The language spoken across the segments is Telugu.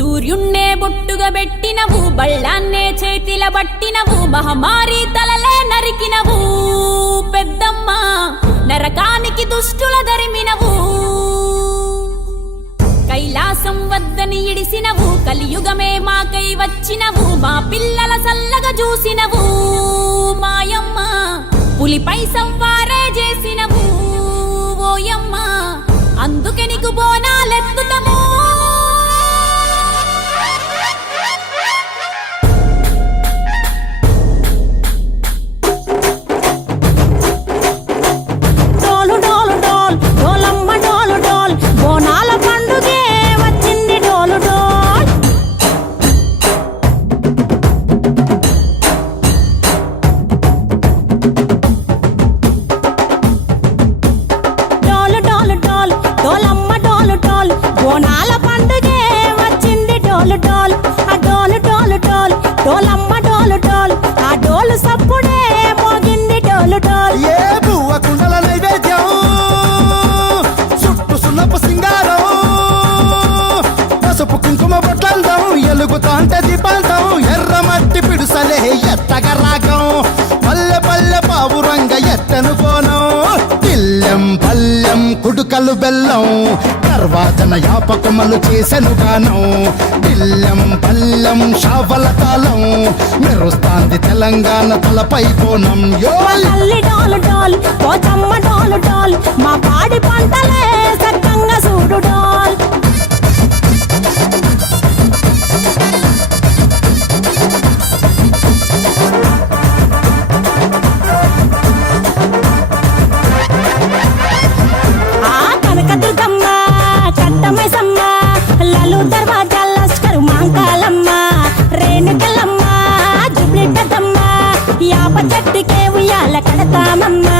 సూర్యుణ్ణే బొట్టుగా పెట్టినవు బళ్ళాన్నే చేతిల బట్టినవు మహమారి తలలే నరికినవు. పెద్దమ్మ నరకానికి దుష్టుల దరిమినవు. కైలాసం వద్దని ఇడిసినవు కలియుగమే మాకై వచ్చినవు మా పిల్లల సల్లగా చూసినవు. మాయమ్మ పులిపై సంవారే చేసినవు. ఓయమ్మ అందుకే నీకు బోనాలెత్తుతము. గుడుకలు బెల్లం తర్వాతన యాపకమలు చేసెను గానం. పిల్లం పల్లం షావల తాళం మెరుస్తాంది తెలంగాణ తలపై కోణం యో! తల్లి డోలు మా పాడి పంటలే సక్కంగా చూడు డాల్. ఉయ్యాల కడతామమ్మా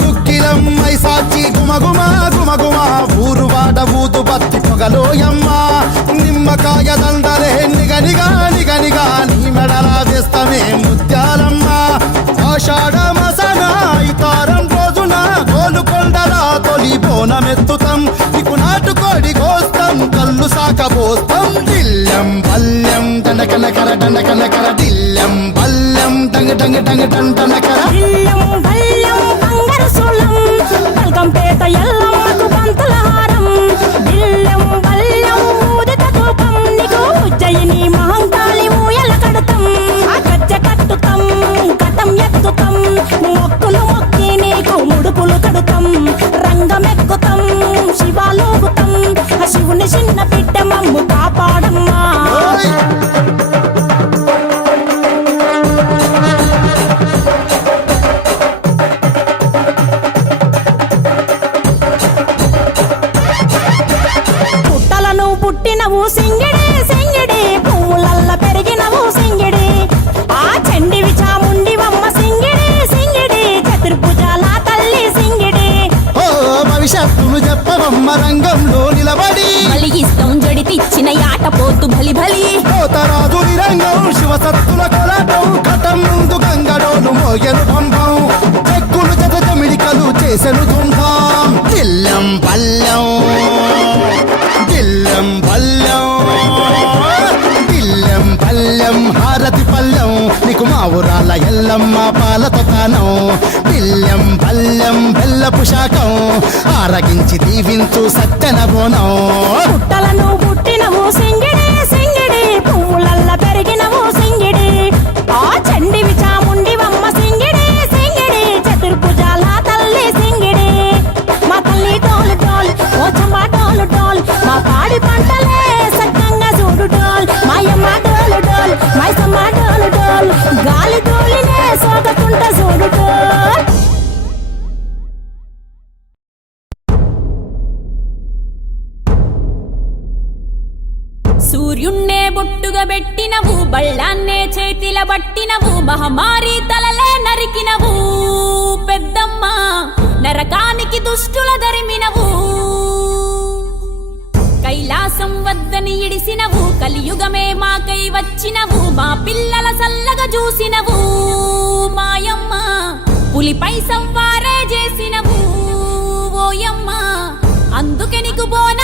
దుక్కిలమ్మై సాచి గుమగుమ గుమగుమ ఊరు వాడ ఊదు బత్తి పొగలోయమ్మ నిమ్మకాయ దండలే నిగనిగా నిగనిగా నీ మెడలా వేస్తమే ముత్యాలమ్మ. ఆషాఢ మసన ఇతారం రోజున గోలుకొండల తొలి బోనమెత్తుతాం. నీకు నాటుకోడి కోస్తాం కళ్ళు సాకబోస్తాం దిల్లం బల్యం దండకనకర దండకనకర దిల్లం బల్యం డంగ డంగ డంగ డండనకర ఇల్లం శివుని చిన్న బిడ్డ మమ్ము కాపాడమ్మా. పుట్టలను పుట్టినవు సింగిడే పోతు బలి బలి కోతరాజు నిరంగం శివసత్తుల కొలటం కటం ముందు గంగడోలు మోయను పంపం. చెక్కులు జత జమిడికలు చేసెను తుంభం దిల్లం పల్లెం దిల్లం పల్లెం దిల్లం పల్లెం హారతి పల్లెం. నీకు మా ఊరాల ఎల్లమ్మ పాలతో కానం బిల్లెం పల్లెం బెల్లపు శాఖం ఆరగించి దీవించు సత్యన బోనం. పుట్టలను పుట్టినవు సూర్యున్నే బొట్టుగా పెట్టినవు బళ్ళాన్నే చేతిల బట్టినవు మహమారి తలలే నరికినవు. పెద్దమ్మ నరకానికి దుష్టుల దరిమినవు. కైలాసం వద్దని ఇడిసినవు కలియుగమే మాకై వచ్చినవు మా పిల్లల సల్లగా చూసినవు. మాయమ్మ పులిపై సంవారే చేసినవు. ఓయమ్మ అందుకే నీకు బోన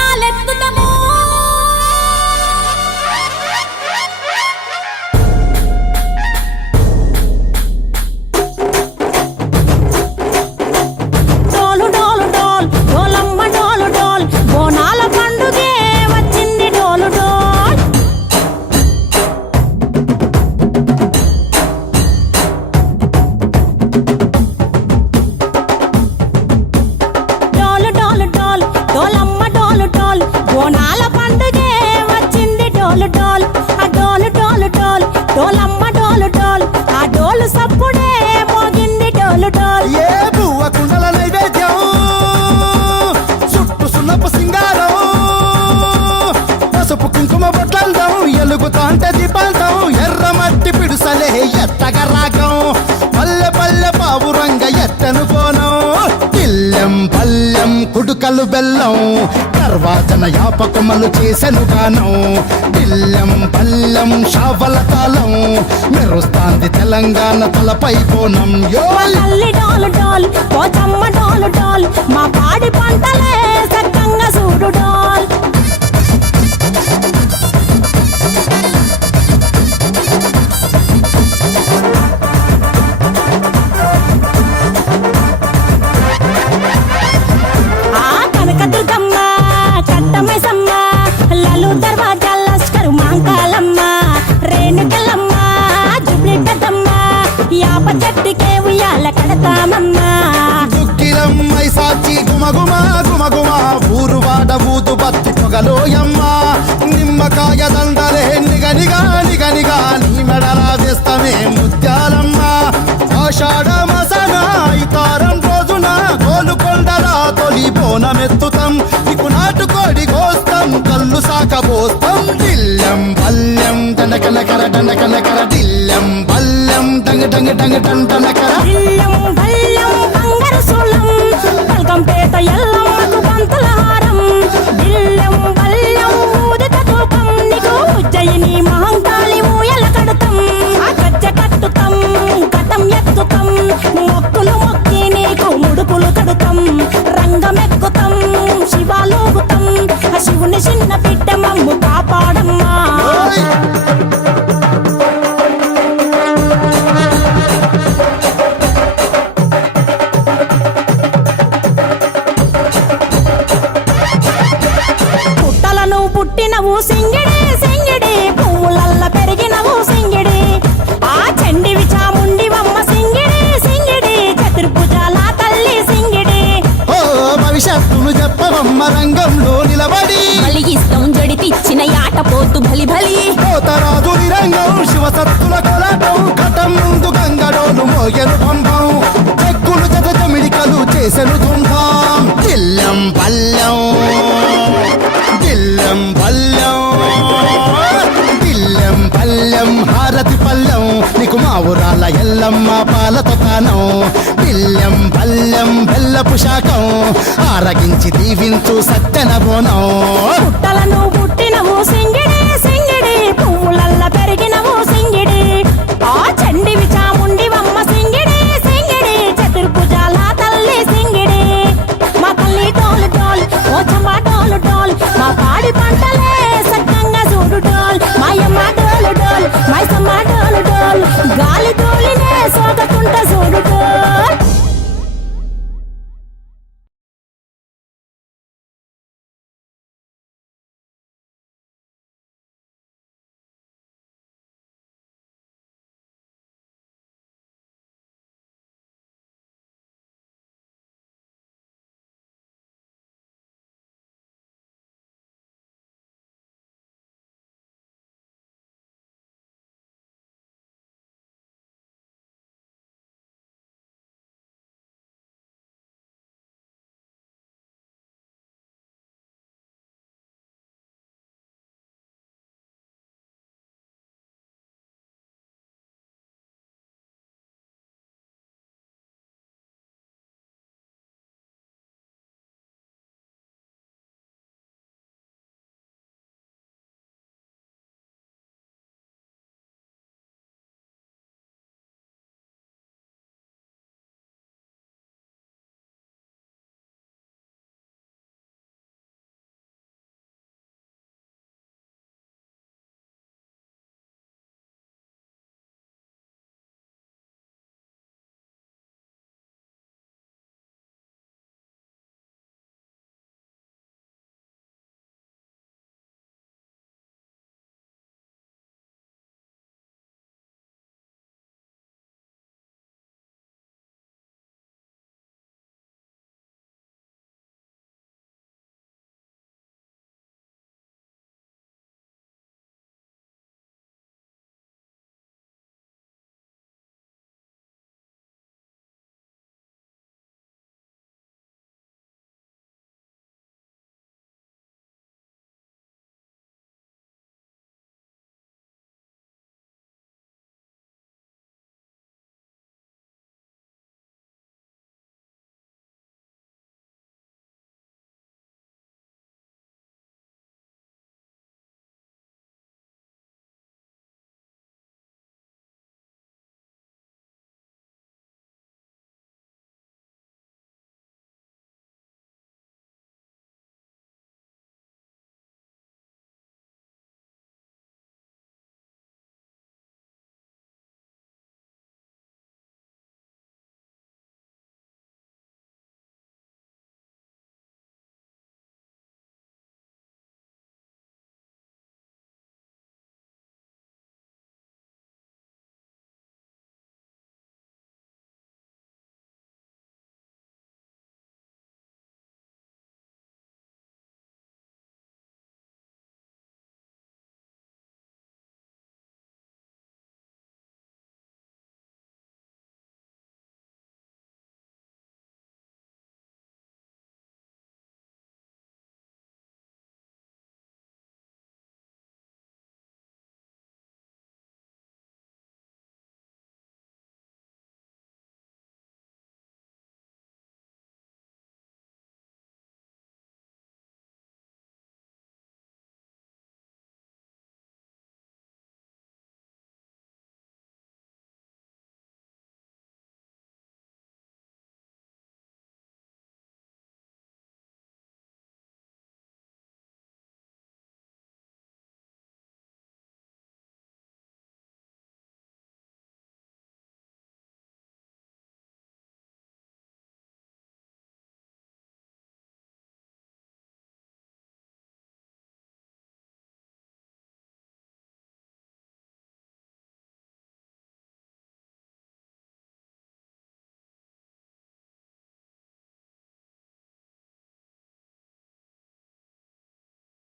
పల్లెం కుడుకలు బెల్లం తర్వాతన యాపకమలు చేసెను గానం. బిల్లం పల్లం షావల కాలం మెరుస్తాంది తెలంగాణ తలపై కోణం యో ఓ తల్లి డోలు డోల్ పోచమ్మ డోలు మా పాడి పంటలే సక్కంగా చూడు డాల్. ఉయ్యాల కడతామమ్మ దుక్కిలమ్మై సాచి గుమగుమ గుమగుమ ఊరు వాడ ఊదు బత్తి పొగలోయమ్మా. నిమ్మకాయ దండలే నిగనిగా నిగనిగా నీ మెడలా వేస్తమే ముత్యాలమ్మా. ఆషాఢ మసన ఇతారం రోజున గోలుకొండల తొలి బోనమెత్తుతాం. నీకు నాటుకోడి కోస్తాం కళ్ళు సాకబోస్తాం దిల్లం పల్లెం దండకనకర దండకనకర దిల్లం పల్లెం. టంగ టంగ టంగ డంగ డండనకర ఇల్లం బల్లం బంగారు సూలం బల్కంపేట ఎల్లమ్మకు పంతుల పుట్టినవు సింగిడి సింగిడి. పువ్వులల్ల పెరిగినవు సింగిడి. ఆ చండివి చాముండివమ్మ సింగిడి సింగిడి. చతుర్భుజాల తల్లి సింగిడి. ఓ భవిష్యత్తును చెప్పవమ్మ రంగంలో నిలబడి. బలిగిస్తాం జడితిచ్చిన యాట పోతు బలి బలి పోతరాజు నిరంగం శివసత్తుల కొలాటం కటం ముందు పల్లెం శాఖం. ఆరగించి దీవించు సత్యన బోనం పుట్టలను